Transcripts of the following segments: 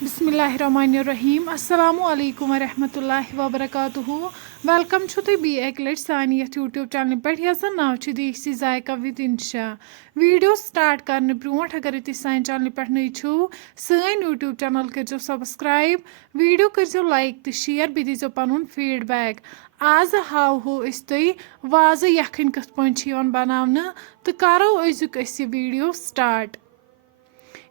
बिस्मिल्लाहिर्रहमानिर्रहीम अस्सलामु अलैकुम वरहमतुल्लाहि वबरकातुहू वेलकम छु तुम बी एक लट सानी यथ यूट्यूब चैनल पे यस नाव छु देसी जायका विद इंशा वीडियो स्टार्ट करने ब्रोट अगर तुम सान चैनल पे नई छु सान यूट्यूब चैनल करो सब्सक्राइब वीडियो करो लाइक तो शेयर बे दीजो पनुन फीडबैक आज हावहो तुम वाज यखन कथ पे बनाने तो करो अजुक वीडियो स्टार्ट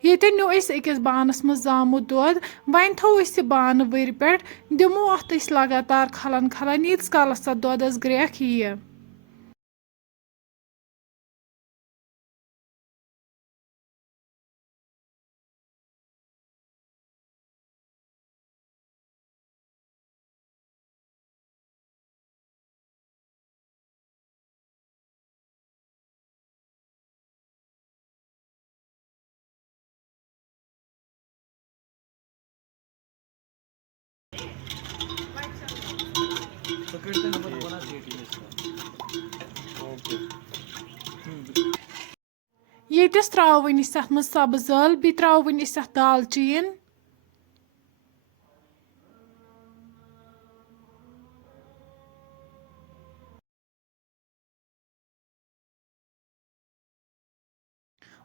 ये नो अकिस बानस मज जामुत दोद वन थो बान वर पे दिमो अत लगातार खलन खलन यीस कालस तथ दोदस ग्रेख यी येतिस त्रावन अथ मज सब्ज ٲल बे त्रावन अथ दालचीन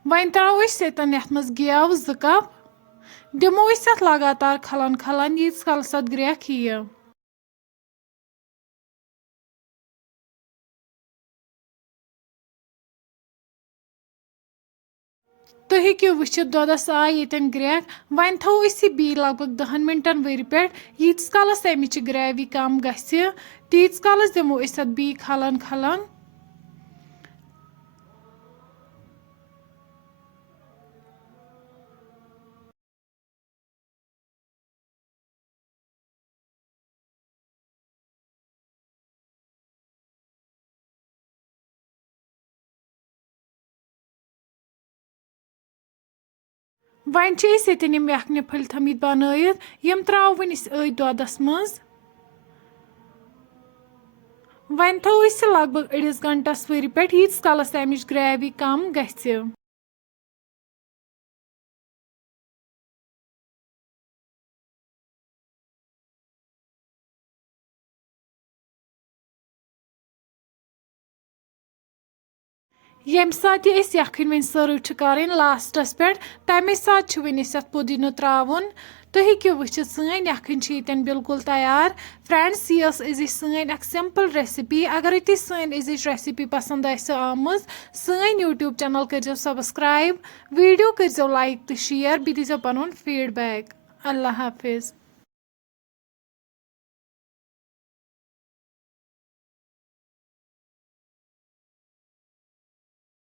वन त्रो यतन यथ मज गेव 2 कप दिमो अथ लगातार खलन खलन यीस कालस तथ ग्रेख यी तुम हेको वुचित दोदस आय यन ग्रेख वन थो बी लगभग 10 मिनटन वर पे यीस कालस अमिच ग्रेवी कम गीस कालस दिमो अथ बी खलन खलन वन यतन यखनि फल थमित बनत यम त्रावन दोदस मज वन थो लगभग 1.5 घंटस वर पे यीस कालस अमिच ग्रेवी कम गि यम सात यखन वन सर्व कर लास्टस पे तमे सात वन पुदीन त्रावन तुम हेको वुचित सन यखन यतन बिल्कुल तैयार फ्रेंड्स ये सन सिंपल रेसिपी अगर तुम सन रेसिपी पसंद आमज सन यूट्यूब चैनल करो सब्सक्राइब वीडियो करो लाइक तो शेयर बे दीजो पनुन फीडबैक अल्लाह हाफिज।